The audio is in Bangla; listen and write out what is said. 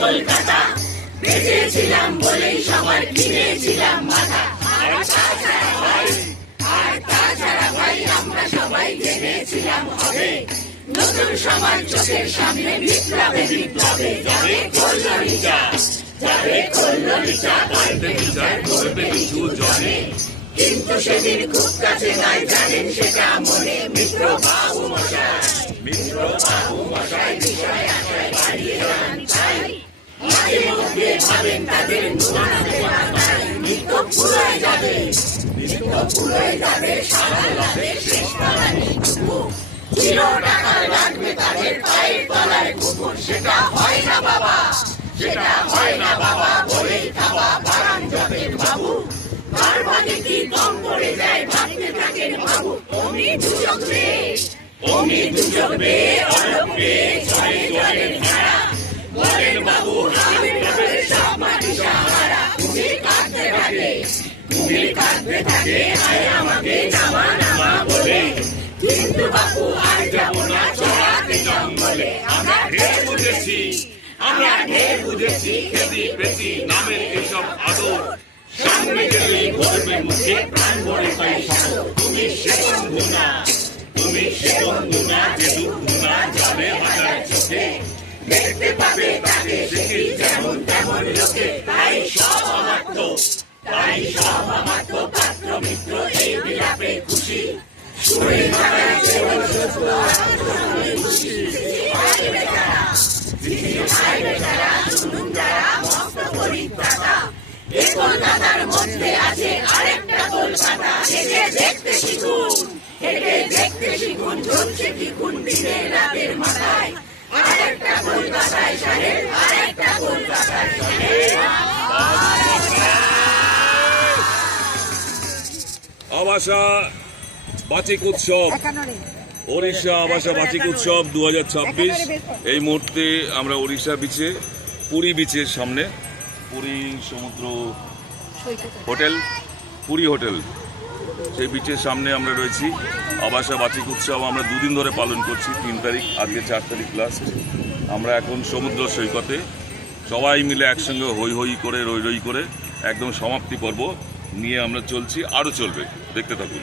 কলকাতা বেঁচেছিলাম বলেই সবার কিনেছিলাম মাথা। আর তাছাড়া ভাই আমরা সবাই জেনেছিলাম হবে নতুন সমাজ চোখের সামনে বিপ্লবে বিপ্লবে যাবে কল্যাণীচা, যাবে কল্যাণীচা, পাল্টে বিচার করবে কিছু জনে। কিন্তু সেদিন খুব কাছে নয় জানেন সেটা মনে মিত্র বাবু মশাই, মিত্র বাবু মশাই বিষয় আশায় বাড়িয়ে যান চাই। মাঝে মধ্যে ভাবেন তাদের নিত্য ফুরোয় যাবে, নিত্য ফুরোয় যাবে সারা লাভের শেষ তলানি টুকু। চির টাকা লাগবে তাদের পায়ের তলায় কুকুর, সেটা হয় না বাবা, সেটা হয় না বাবা বলেই খাওয়া বারান জটের বাবু। তার বাদে কি দম পড়ে যায় ভাবতে থাকেন বাবু। অমি দুচক রে, অমি দুচক রে, অরব রে, জলে জলের ধারা বলেন বাবু হাবিবে সব মাটি সাহারা। তুমি কাঁদতে থাকে, তুমি কাঁদতে থাকে আয় আমাকে নামা নামা বলে। কিন্তু বাবু আর যাব না চড়াতে জঙ্গলে। আমরা ঢের বুঝেছি, আমরা ঢের বুঝেছি খেতি পেছি নামের এসব আদর। সামনে গেলে বলবে মুখে প্রাণ ভরে পাই সাদর। তুমি সে বন্ধু না, তুমি সে বন্ধু না যে দুঃখ না যাবে হাজার চোখে। দেখতে পাবে তাকে দেখি যেমন তেমন লোকে। তাই সব আমার তো, তাই সব আমার তো পাত্র মিত্র এই বিলাপে খুশি। শুনে যারাই কেবল সত্য আত্মসঙ্গে খুশি। শুনুন যারা ভক্ত পরিত্রাতা, এই কলকাতার মধ্যে আছে আরেকটা কলকাতা। হেঁটে দেখতে শিখুন, হেঁটে দেখতে শিখুন, চলছে শিখুন দিনের রাতের মাথায়। আরেকটা কলকাতায় শহর, আরেকটা কলকাতায় শহর। আবাসা বাচিক উৎসব, ওড়িশা আবাসা বাচিক উৎসব 2026। এই মুহূর্তে আমরা ওড়িশা বিচে, পুরী বিচের সামনে, পুরী সমুদ্র হোটেল, পুরী হোটেল, সেই বিচের সামনে আমরা রয়েছি। আবাসা বাচিক উৎসব আমরা দুদিন ধরে পালন করছি, 3 তারিখ, আজকে 4 তারিখ লাস্ট। আমরা এখন সমুদ্র সৈকতে সবাই মিলে একসঙ্গে হই হই করে রই রই করে একদম সমাপ্তি পর্ব নিয়ে আমরা চলছি, আরও চলবে, দেখতে থাকুন।